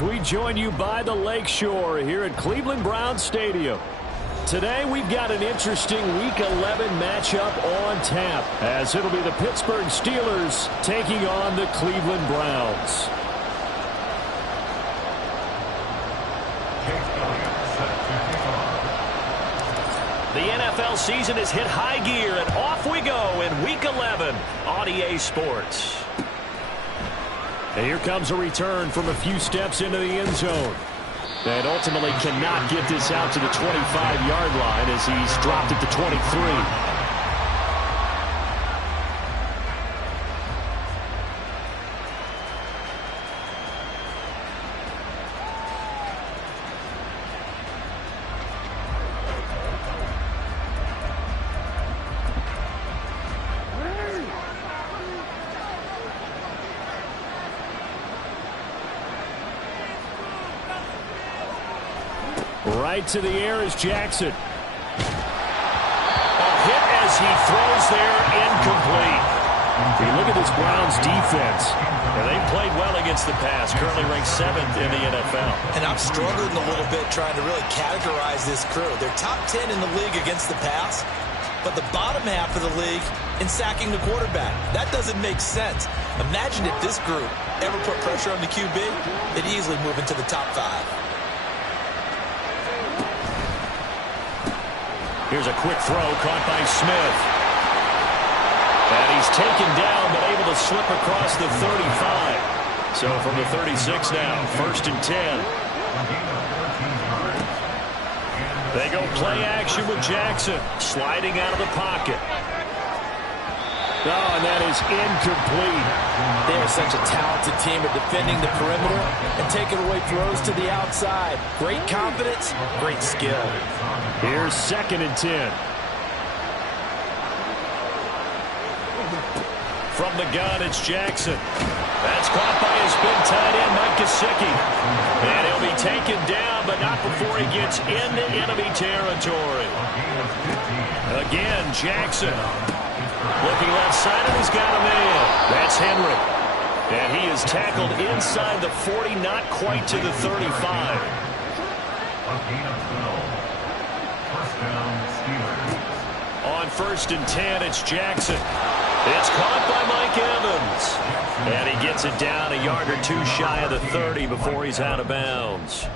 as we join you by the Lakeshore here at Cleveland Browns Stadium. Today we've got an interesting Week 11 matchup on tap, as it'll be the Pittsburgh Steelers taking on the Cleveland Browns. The NFL season has hit high gear, and off we go in Week 11 on EA Sports. And here comes a return from a few steps into the end zone. And ultimately cannot get this out to the 25-yard line as he's dropped at the 23. Right to the air is Jackson. A hit as he throws there, incomplete. You look at this Browns defense, and they've played well against the pass, currently ranked 7th in the NFL. And I'm struggling a little bit trying to really categorize this crew. They're top 10 in the league against the pass, but the bottom half of the league in sacking the quarterback. That doesn't make sense. Imagine if this group ever put pressure on the QB, they'd easily move into the top 5. Here's a quick throw caught by Smith. And he's taken down but able to slip across the 35. So from the 36 now, 1st and 10. They go play action with Jackson, sliding out of the pocket. Oh, and that is incomplete. They are such a talented team at defending the perimeter and taking away throws to the outside. Great confidence, great skill. Here's 2nd and 10. From the gun, it's Jackson. That's caught by his big tight end, Mike Gesicki. And he'll be taken down, but not before he gets into enemy territory. Again, Jackson. Looking left side, and he's got a man. That's Henry. And he is tackled inside the 40, not quite to the 35. On 1st and 10, it's Jackson. It's caught by Mike Evans. And he gets it down a yard or 2 shy of the 30 before he's out of bounds.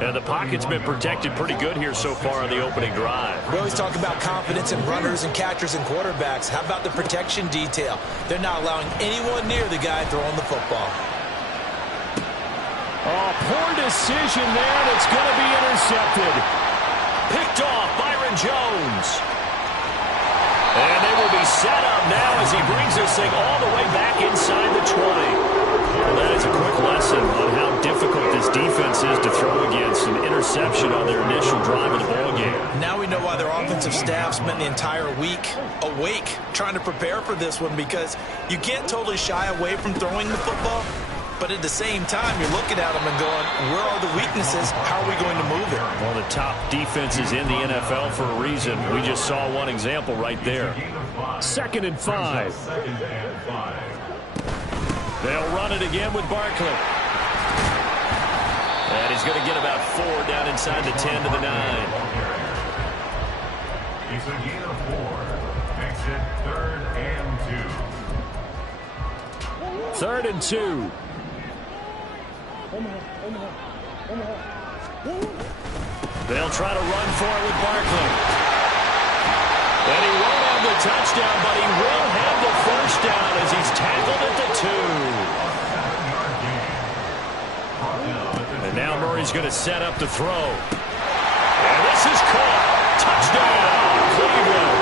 And the pocket's been protected pretty good here so far on the opening drive. We always talk about confidence in runners and catchers and quarterbacks. How about the protection detail? They're not allowing anyone near the guy throwing the football. Oh, poor decision there, and it's going to be intercepted. Picked off Byron Jones. And they will be set up now as he brings this thing all the way back inside the 20. Well, that is a quick lesson on how difficult this defense is to throw against an interception on their initial drive of the ballgame. Now we know why their offensive staff spent the entire week awake trying to prepare for this one, because you can't totally shy away from throwing the football, but at the same time, you're looking at them and going, where are the weaknesses? How are we going to move it? Well, the top defenses in the NFL for a reason. We just saw one example right there. 2nd and 5. They'll run it again with Barkley. And he's going to get about 4 down inside the 10 to the 9. It's a gain of 4. Makes it 3rd and 2. 3rd and 2. They'll try to run for it with Barkley. And he won't have the touchdown, but he will have the 1st down as he's tackled at the 2. And now Murray's going to set up to throw. And this is caught. Touchdown, Cleveland.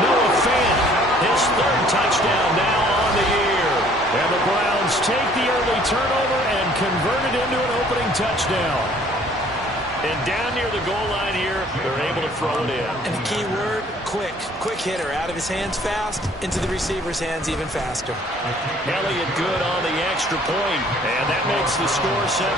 Noah Fant, his 3rd touchdown now on the year. And the Browns take the early turnover and convert it into an opening touchdown. And down near the goal line here, they're able to throw it in. And the key word, quick. Quick hitter. Out of his hands fast, into the receiver's hands even faster. Elliott good on the extra point, and that makes the score 7-0.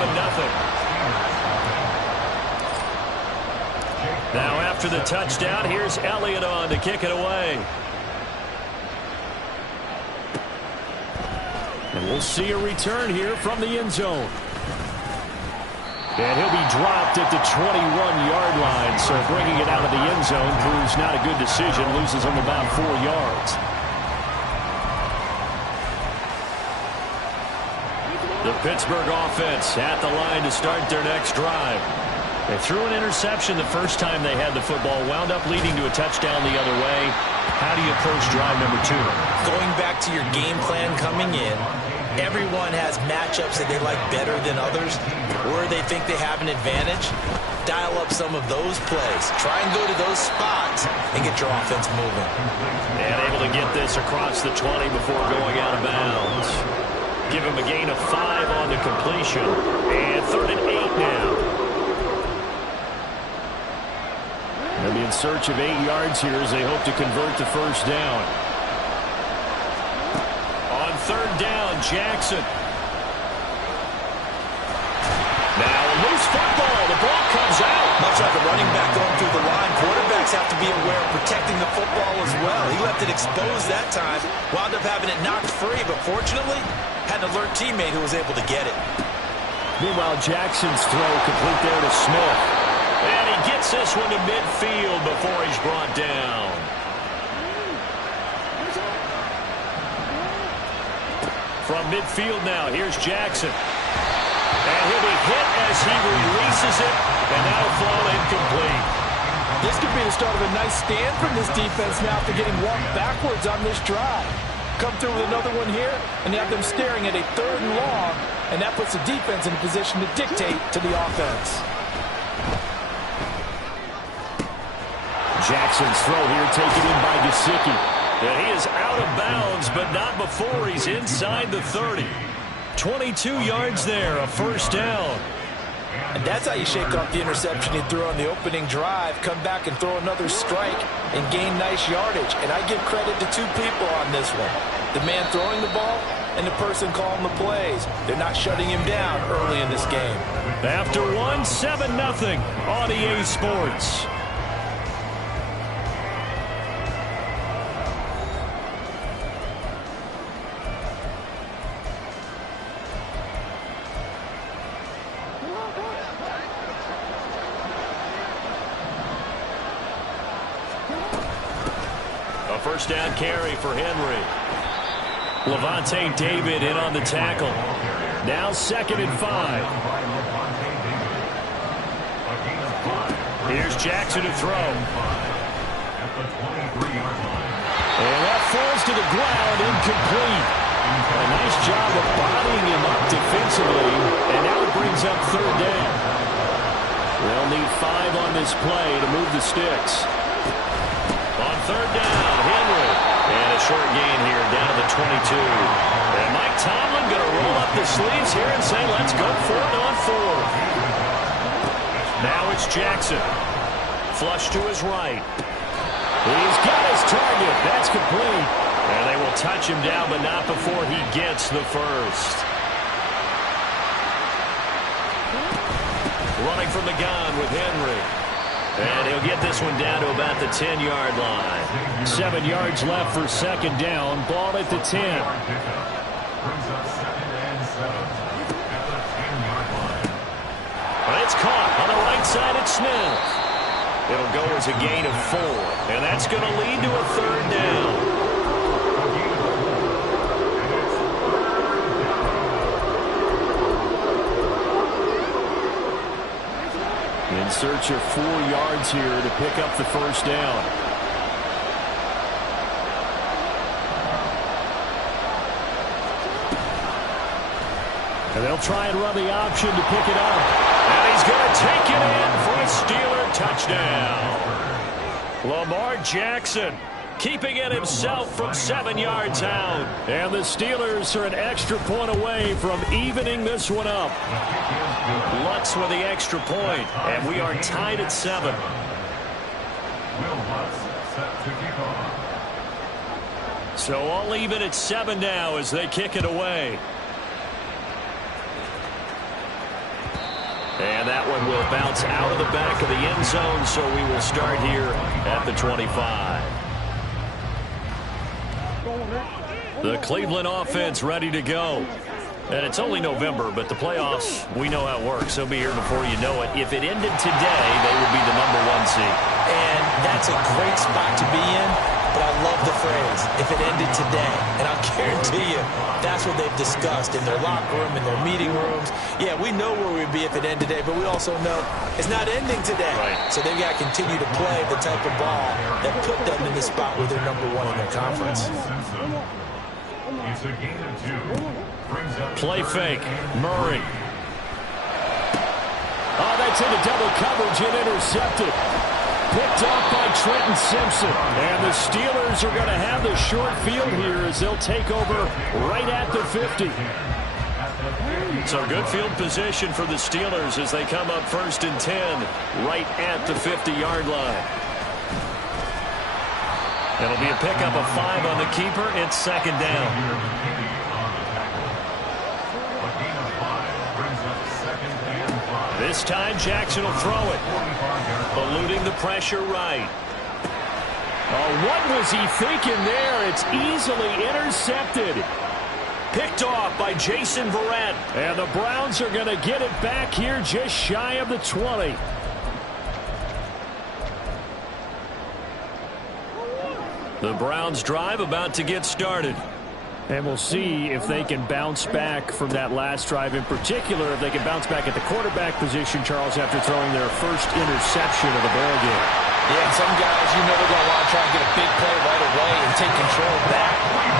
Now after the touchdown, here's Elliott on to kick it away. And we'll see a return here from the end zone. And he'll be dropped at the 21-yard line. So bringing it out of the end zone proves not a good decision. Loses him about 4 yards. The Pittsburgh offense at the line to start their next drive. They threw an interception the first time they had the football, wound up leading to a touchdown the other way. How do you approach drive number 2? Going back to your game plan coming in, everyone has matchups that they like better than others, or they think they have an advantage. Dial up some of those plays. Try and go to those spots and get your offense moving. And able to get this across the 20 before going out of bounds. Give him a gain of 5 on the completion. And 3rd and 8 now. They'll be in search of 8 yards here as they hope to convert the first down. On 3rd down, Jackson. Now a loose football. The ball comes out. Much like a running back going through the line, quarterbacks have to be aware of protecting the football as well. He left it exposed that time. Wound up having it knocked free, but fortunately, had an alert teammate who was able to get it. Meanwhile, Jackson's throw complete there to Smith. And he gets this one to midfield before he's brought down. From midfield now, here's Jackson. And he'll be hit as he releases it, and that'll fall incomplete. This could be the start of a nice stand from this defense now after getting walked backwards on this drive. Come through with another one here, and you have them staring at a 3rd and long, and that puts the defense in a position to dictate to the offense. Jackson's throw here taken in by Gesicki. And he is out of bounds, but not before he's inside the 30. 22 yards there, a first down. And that's how you shake off the interception he threw on the opening drive, come back and throw another strike and gain nice yardage. And I give credit to 2 people on this one. The man throwing the ball and the person calling the plays. They're not shutting him down early in this game. After 7-0 on EA Sports. First down carry for Henry. Levante David in on the tackle. Now 2nd and 5. Here's Jackson to throw. And that falls to the ground, incomplete. A nice job of bodying him up defensively. And now it brings up 3rd down. They'll need 5 on this play to move the sticks. On 3rd down, Henry. And a short gain here down to the 22. And Mike Tomlin going to roll up the sleeves here and say, let's go for it on 4th. Now it's Jackson. Flush to his right. He's got his target. That's complete. And they will touch him down, but not before he gets the first. Running from the gun with Henry. And he'll get this one down to about the 10-yard line. 7 yards left for 2nd down. Ball at the 10. And it's caught on the right side at Smith. It'll go as a gain of 4. And that's going to lead to a 3rd down. In search of 4 yards here to pick up the first down. And they'll try and run the option to pick it up. And he's going to take it in for a Steeler touchdown. Lamar Jackson keeping it himself from 7 yards out. And the Steelers are an extra point away from evening this one up. Lutz with the extra point, and we are tied at 7. So all even at 7 now as they kick it away. And that one will bounce out of the back of the end zone, so we will start here at the 25. The Cleveland offense ready to go. And it's only November, but the playoffs, we know how it works. They'll be here before you know it. If it ended today, they would be the #1 seed. And that's a great spot to be in, but I love the phrase, if it ended today. And I'll guarantee you, that's what they've discussed in their locker room, in their meeting rooms. Yeah, we know where we'd be if it ended today, but we also know it's not ending today. Right. So they've got to continue to play the type of ball that put them in the spot where they're #1 in their conference. It's a game of 2. Play fake. Murray. Oh, that's into double coverage and intercepted. Picked off by Trenton Simpson. And the Steelers are going to have the short field here as they'll take over right at the 50. So good field position for the Steelers as they come up 1st and 10 right at the 50-yard line. It'll be a pickup of 5 on the keeper. It's 2nd down. This time Jackson will throw it. Eluding the pressure right. Oh, what was he thinking there? It's easily intercepted. Picked off by Jason Verrett. And the Browns are going to get it back here just shy of the 20. The Browns drive about to get started. And we'll see if they can bounce back from that last drive. In particular, if they can bounce back at the quarterback position, Charles, after throwing their first interception of the ball game. Yeah, and some guys, you know, they're going to want to try and get a big play right away and take control back.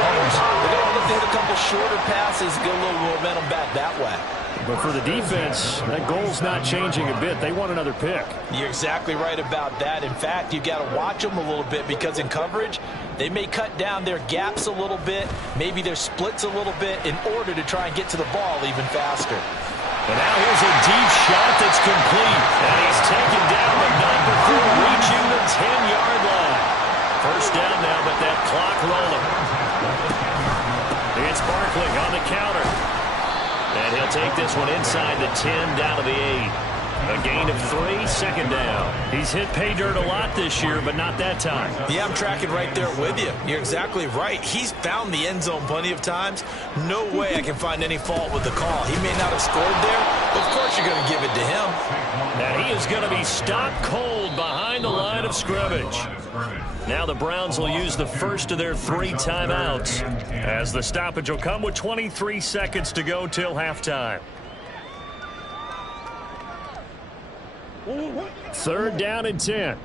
Others, they're going to look to hit a couple shorter passes, get a little momentum back that way. But for the defense, that goal's not changing a bit. They want another pick. You're exactly right about that. In fact, you've got to watch them a little bit because in coverage, they may cut down their gaps a little bit, maybe their splits a little bit in order to try and get to the ball even faster. And now here's a deep shot that's complete. And he's taken down, but not before reaching the 10-yard line. First down now, but that clock rolling. It's Barkley on the counter. And he'll take this one inside the 10, down to the 8. A gain of 3, 2nd down. He's hit pay dirt a lot this year, but not that time. Yeah, I'm tracking right there with you. You're exactly right. He's found the end zone plenty of times. No way I can find any fault with the call. He may not have scored there, but of course you're going to give it to him. And he is going to be stopped cold behind the line of scrimmage. Now the Browns will use the first of their 3 timeouts, as the stoppage will come with 23 seconds to go till halftime. 3rd down and 10.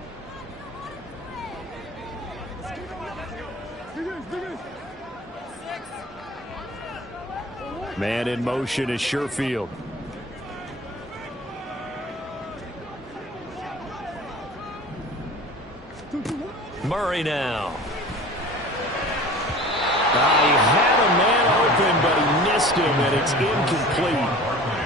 Man in motion is Sherfield. Murray now. He had a man open, but he missed him, and it's incomplete.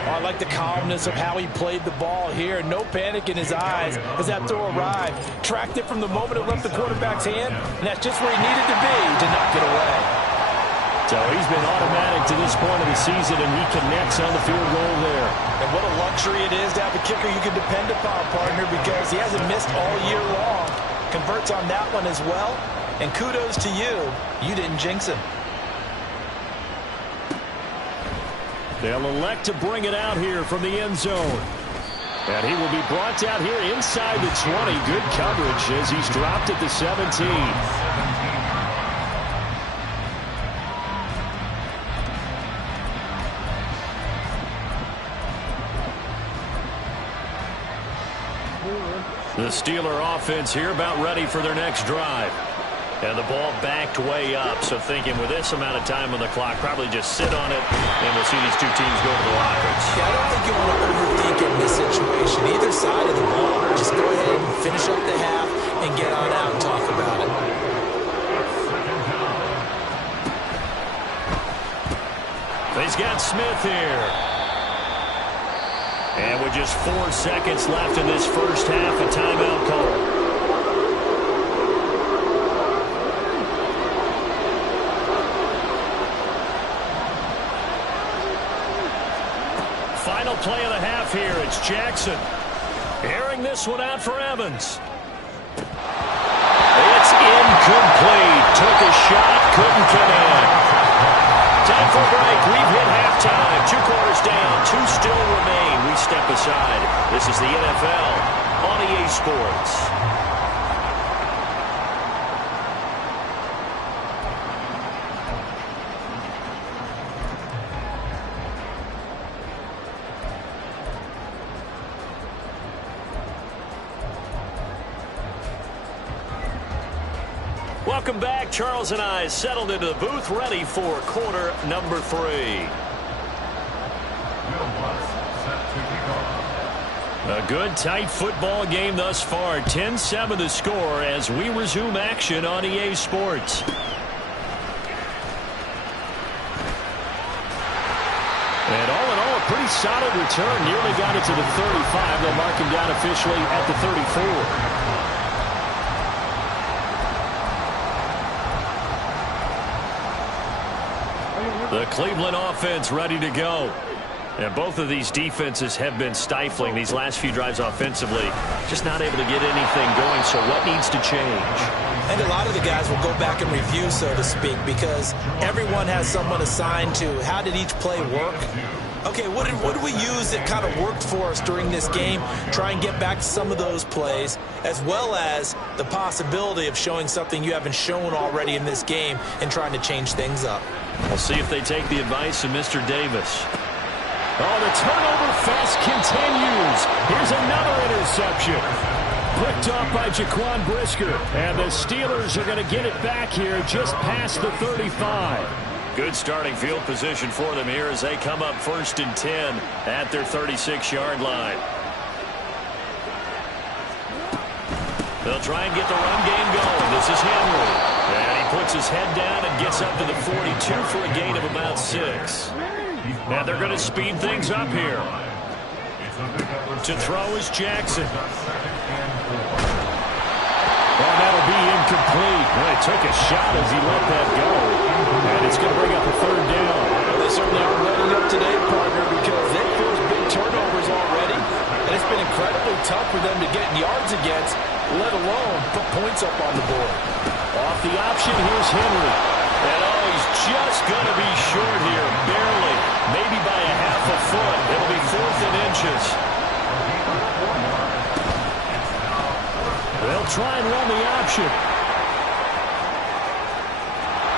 I like the calmness of how he played the ball here. No panic in his eyes as that throw arrived. Tracked it from the moment it left the quarterback's hand, and that's just where he needed to be to knock it away. So he's been automatic to this point of the season, and he connects on the field goal there. And what a luxury it is to have a kicker you can depend upon, partner, because he hasn't missed all year long. Converts on that one as well, and kudos to you. You didn't jinx him. They'll elect to bring it out here from the end zone. And he will be brought out here inside the 20. Good coverage as he's dropped at the 17. The Steeler offense here about ready for their next drive. And the ball backed way up, so thinking with this amount of time on the clock, probably just sit on it, and we'll see these two teams go to the lockers. Yeah, I don't think you want to overthink in this situation. Either side of the ball, just go ahead and finish up the half and get on out and talk about it. He's got Smith here. And with just 4 seconds left in this first half, a timeout call. Final play of the half here. It's Jackson. Airing this one out for Evans. It's incomplete. Took a shot, couldn't connect. for a break. We've hit halftime. 2 quarters down. 2 still remain. We step aside. This is the NFL on EA Sports. Welcome back. Charles and I settled into the booth, ready for quarter number 3. A good, tight football game thus far. 10-7 the score as we resume action on EA Sports. And all in all, a pretty solid return. Nearly got it to the 35. They'll mark him down officially at the 34. The Cleveland offense ready to go. And both of these defenses have been stifling these last few drives offensively. Just not able to get anything going, so what needs to change? And a lot of the guys will go back and review, so to speak, because everyone has someone assigned to how did each play work. Okay, what did we use that kind of worked for us during this game? Try and get back to some of those plays, as well as the possibility of showing something you haven't shown already in this game and trying to change things up. We'll see if they take the advice of Mr. Davis. Oh, the turnover fest continues. Here's another interception. Picked off by Jaquan Brisker. And the Steelers are going to get it back here just past the 35. Good starting field position for them here as they come up 1st and 10 at their 36-yard line. They'll try and get the run game going. This is Henry. And he puts his head down and gets up to the 42 for a gain of about 6. Now they're going to speed things up here. To throw is Jackson. Well, that'll be incomplete. Well, he took a shot as he let that go. And it's going to bring up a 3rd down. Well, they certainly are running up today, partner, because they've forced big turnovers already. And it's been incredibly tough for them to get yards against, let alone put points up on the board. Off the option, here's Henry. And oh, he's just going to be short here, barely. Maybe by a half a foot. It'll be 4th and inches. They'll try and run the option.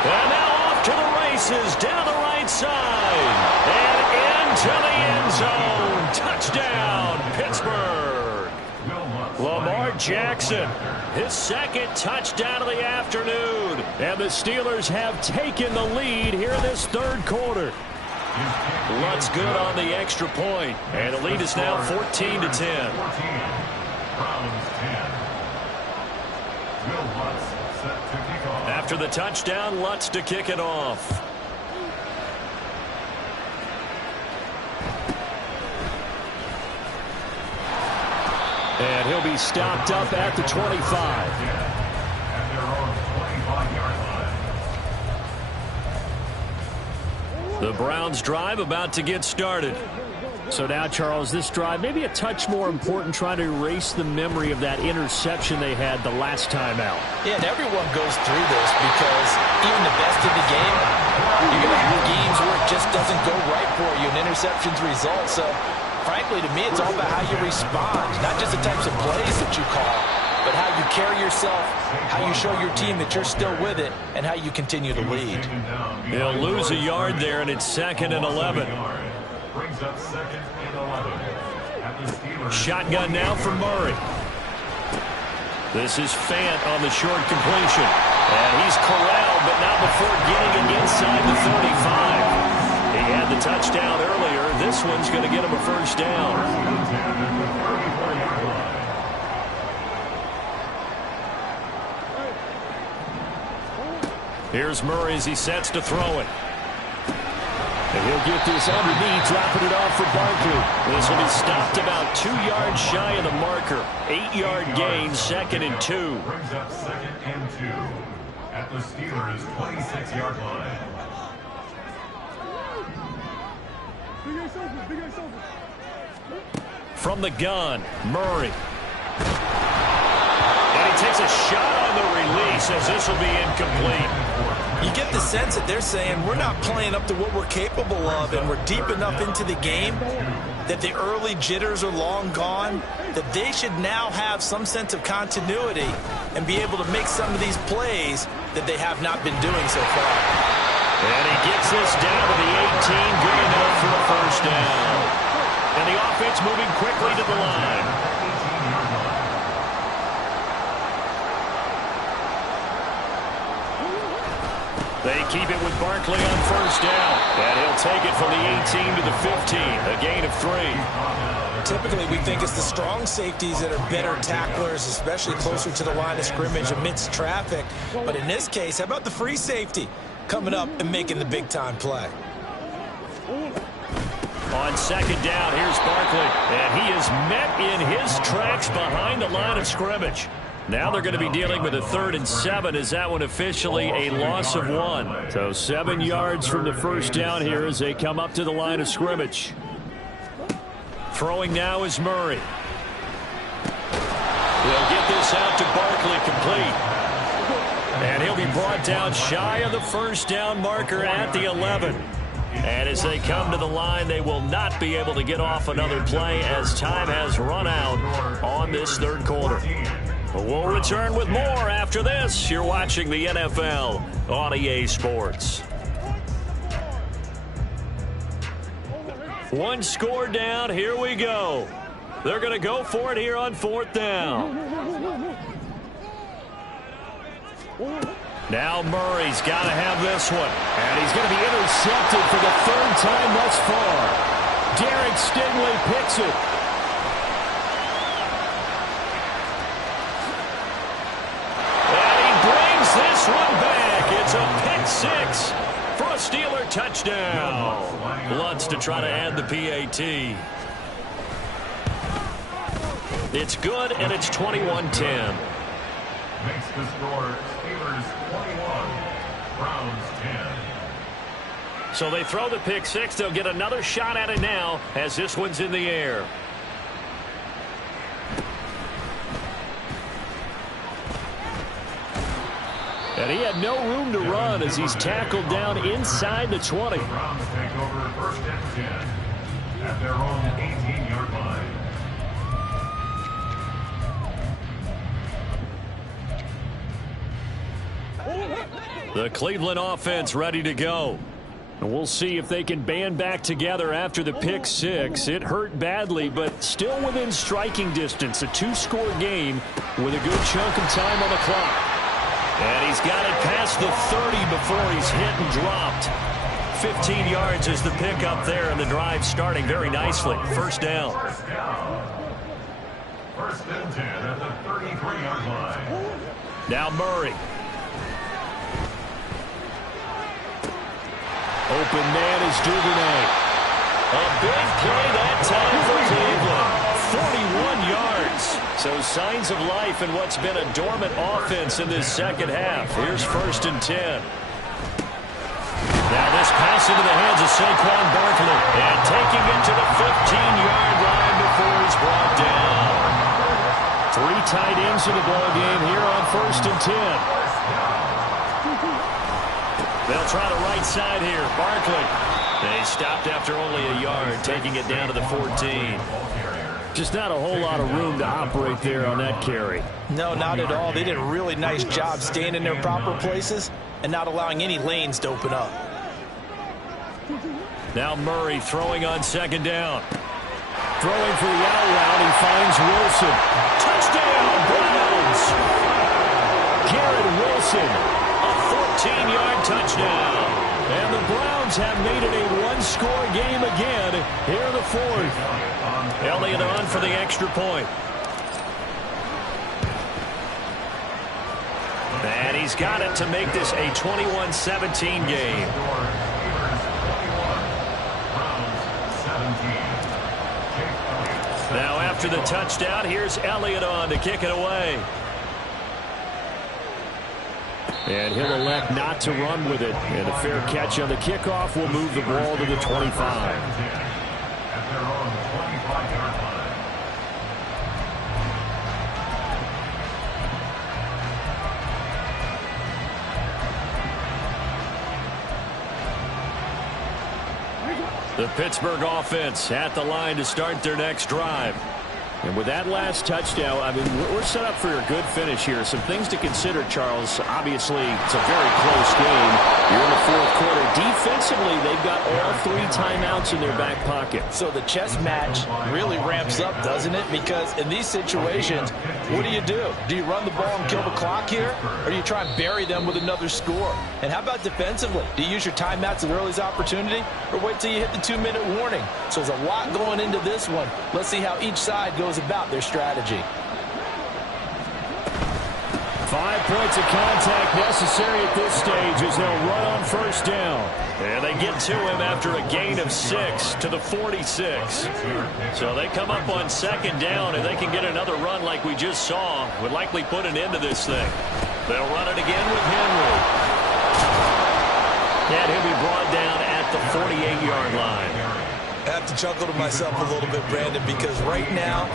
And now off to the races, down the right side. And into the end zone. Touchdown, Pittsburgh. Lamar Jackson, his 2nd touchdown of the afternoon. And the Steelers have taken the lead here in this 3rd quarter. Lutz good on the extra point. And the lead is now 14-10. After the touchdown, Lutz to kick it off. And he'll be stopped up at the 25. The Browns drive about to get started. So now, Charles, this drive maybe a touch more important, trying to erase the memory of that interception they had the last time out. Yeah, and everyone goes through this because even the best of the game, you're going to have games where it just doesn't go right for you and interceptions result. So, frankly, to me, it's all about how you respond, not just the types of plays that you call, but how you carry yourself, how you show your team that you're still with it, and how you continue to lead. He'll lose a yard there, and it's 2nd and 11. Brings up 2nd and 11. Shotgun now for Murray. This is Fant on the short completion. And he's corralled, but not before getting it inside the 35. He had the touchdown earlier. This one's going to get him a 1st down. Here's Murray as he sets to throw it. And he'll get this underneath, dropping it off for Barkley. This will be stopped about 2 yards shy of the marker. 8-yard gain, 2nd and 2. Brings up 2nd and 2 at the Steelers' 26-yard line. From the gun, Murray. And he takes a shot on the release as this will be incomplete. You get the sense that they're saying we're not playing up to what we're capable of, and we're deep enough into the game that the early jitters are long gone, that they should now have some sense of continuity and be able to make some of these plays that they have not been doing so far. And he gets this down to the 18, good enough for a first down. And the offense moving quickly to the line. They keep it with Barkley on first down. And he'll take it from the 18 to the 15, a gain of 3. Typically, we think it's the strong safeties that are better tacklers, especially closer to the line of scrimmage amidst traffic. But in this case, how about the free safety coming up and making the big-time play? On second down, here's Barkley. And he is met in his tracks behind the line of scrimmage. Now they're going to be dealing with a 3rd and 7. Is that one officially a loss of 1? So 7 yards from the first down here as they come up to the line of scrimmage. Throwing now is Murray. They'll get this out to Barkley, complete. And he'll be brought down shy of the first down marker at the 11. And as they come to the line, they will not be able to get off another play as time has run out on this 3rd quarter. We'll return with more after this. You're watching the NFL on EA Sports. One score down. Here we go. They're going to go for it here on 4th down. Now Murray's got to have this one. And he's going to be intercepted for the 3rd time thus far. Derek Stingley picks it. This one back. It's a pick 6 for a Steeler touchdown. Lutz to try to add the PAT. It's good, and it's 21-10. Makes the score Steelers 21, Browns 10. So they throw the pick 6. They'll get another shot at it now as this one's in the air. And he had no room to run as he's tackled down inside the 20. The Browns take over 1st and 10 at their own 18-yard line. The Cleveland offense ready to go. And we'll see if they can band back together after the pick 6. It hurt badly, but still within striking distance. A 2-score game with a good chunk of time on the clock. And he's got it past the 30 before he's hit and dropped. 15 yards is the pick up there, and the drive starting very nicely. First down. 1st and 10 at the 33-yard line. Now Murray. Open man is Duvernay. A big play that time for Cleveland. 41 yards. So signs of life in what's been a dormant offense in this second half. Here's 1st and 10. Now this pass into the hands of Saquon Barkley. And taking it to the 15-yard line before he's brought down. 3 tight ends in the ball game here on 1st and 10. They'll try the right side here. Barkley. They stopped after only a yard, taking it down to the 14. Just not a whole lot of room to operate there on that carry. No, not at all. They did a really nice job staying in their proper places and not allowing any lanes to open up. Now Murray throwing on second down. Throwing for the out route. He finds Wilson. Touchdown, Browns! Garrett Wilson, a 14-yard touchdown. And the Browns have made it a 1-score game again here in the 4th. Elliott on for the extra point. And he's got it to make this a 21-17 game. Now after the touchdown, here's Elliott on to kick it away. And he'll elect not to run with it. And a fair catch on the kickoff will move the ball to the 25. The Pittsburgh offense at the line to start their next drive. And with that last touchdown, I mean, we're set up for a good finish here. Some things to consider, Charles. Obviously, it's a very close game. You're in the fourth quarter. Defensively, they've got all 3 timeouts in their back pocket. So the chess match really ramps up, doesn't it? Because in these situations, what do? Do you run the ball and kill the clock here? Or do you try and bury them with another score? And how about defensively? Do you use your timeouts at early's opportunity? Or wait till you hit the 2-minute warning? So there's a lot going into this one. Let's see how each side goes about their strategy. 5 points of contact necessary at this stage as they'll run on first down. And they get to him after a gain of 6 to the 46. So they come up on second down, and they can get another run like we just saw. Would likely put an end to this thing. They'll run it again with Henry. And he'll be brought down at the 48-yard line. I have to chuckle to myself a little bit, Brandon, because right now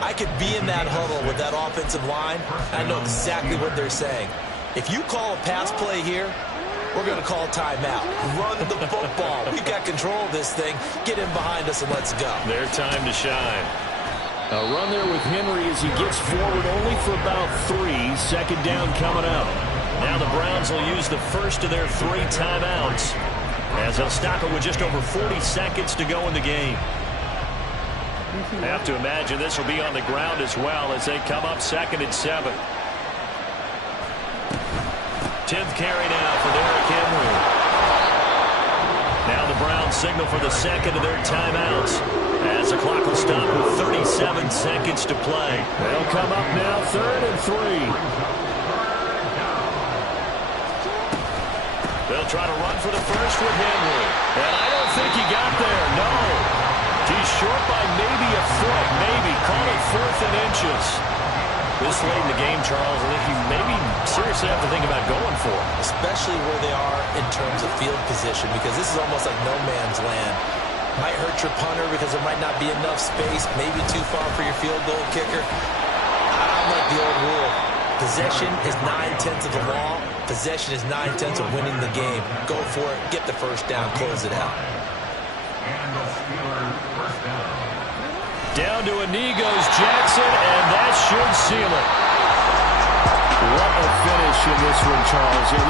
I could be in that huddle with that offensive line. I know exactly what they're saying. If you call a pass play here, we're going to call timeout. Run the football. We've got control of this thing. Get in behind us and let's go. Their time to shine. A run there with Henry as he gets forward only for about 3. Second down coming up. Now the Browns will use the first of their 3 timeouts, as they'll stop it with just over 40 seconds to go in the game. I have to imagine this will be on the ground as well as they come up 2nd and 7. 10th carry now for Derrick Henry. Now the Browns signal for the second of their timeouts as the clock will stop with 37 seconds to play. They'll come up now 3rd and 3. They'll try to run for the first with Henry. And I don't think he got there, no. He's short by maybe a foot, maybe. Call it 4th and inches. This late in the game, Charles, I think you maybe seriously have to think about going for it. Especially where they are in terms of field position, because this is almost like no man's land. Might hurt your punter because there might not be enough space, maybe too far for your field goal kicker. I'm like the old rule. Possession is 9/10 of the law. Possession is 9/10 of winning the game. Go for it. Get the first down. Close it out. Down to a knee goes Jackson, and that should seal it. What a finish in this one, Charles.